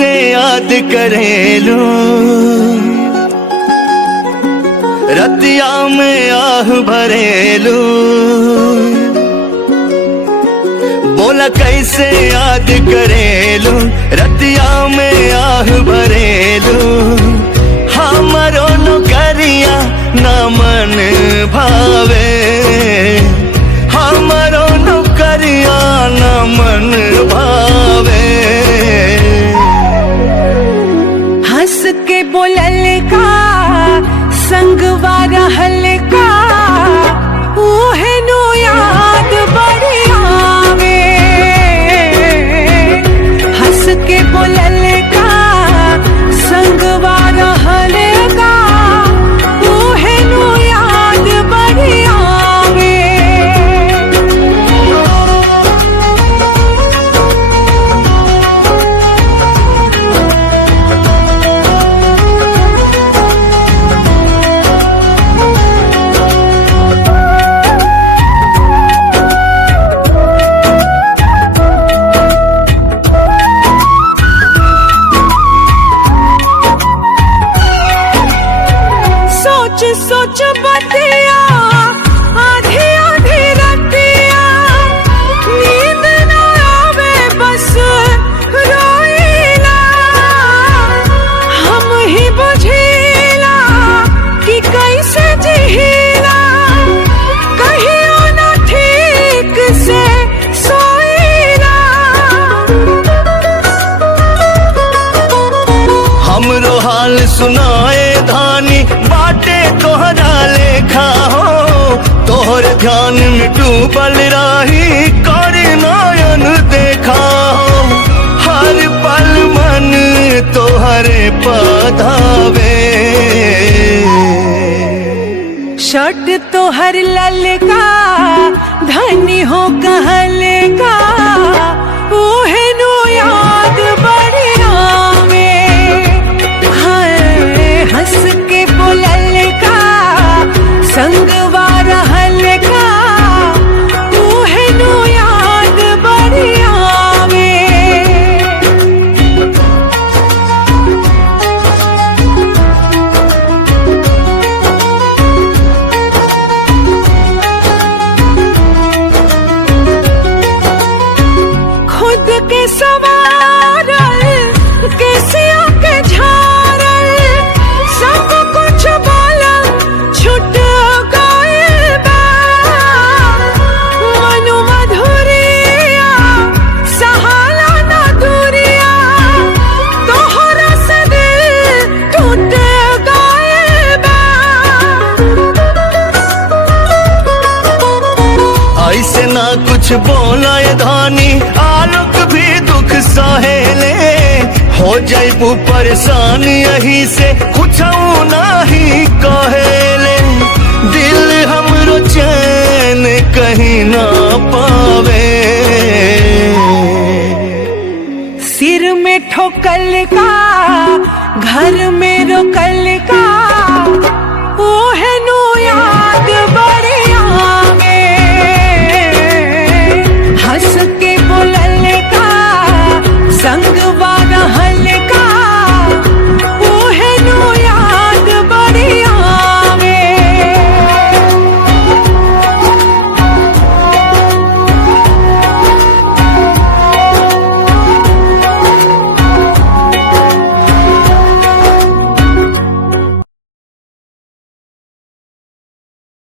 कैसे याद करेलू, रतिया में आह भरेलू, बोला कैसे याद करेलू, रतिया में आह भरेलू। हमरो नौकरिया ना मन भावे, हमरो नौकरिया ना मन भावे। हंस के बोलल का संगवा रहल का, ओहे नो याद बड़ी आवे। हंस के बोलल का संगवा रहल का, ओहे नो याद बड़ी आवे। सोच सोच बतिया आधी आधी रतिया, नींद न आवे बस रोईला। हम ही बुझीला कि कैसे जीला, कहियो न ठीक से सोईला। हमरो हाल सुनाए धानी, बाटे तोहरा लेखा हो। तोहर ध्यान में डूबल राही, कर नयन देखा हो। हर पल मन तोहरे पधावे। शर्ट तोहर ललका धनी हो कहल का, ओहे नो याद बड़ी आवे। हंस के बोलल का संगवा रहल का, ओहे नो याद बड़ी आवे। खुद के सवारल कैसिया के झारल, सब कुछ बोला छूट गइल बा। मनु मधुरिया सहाला ना दूरिया, तोहरा से दिल टूट गइल बा। ऐसे ना कुछ बोला ये धानी, आलोक भी दुख सहेले। हो जाइबू परेशान यही से, कुछ नहीं कहेले। दिल हमरो चैन कहीं ना पावे। सिर में ठोकल का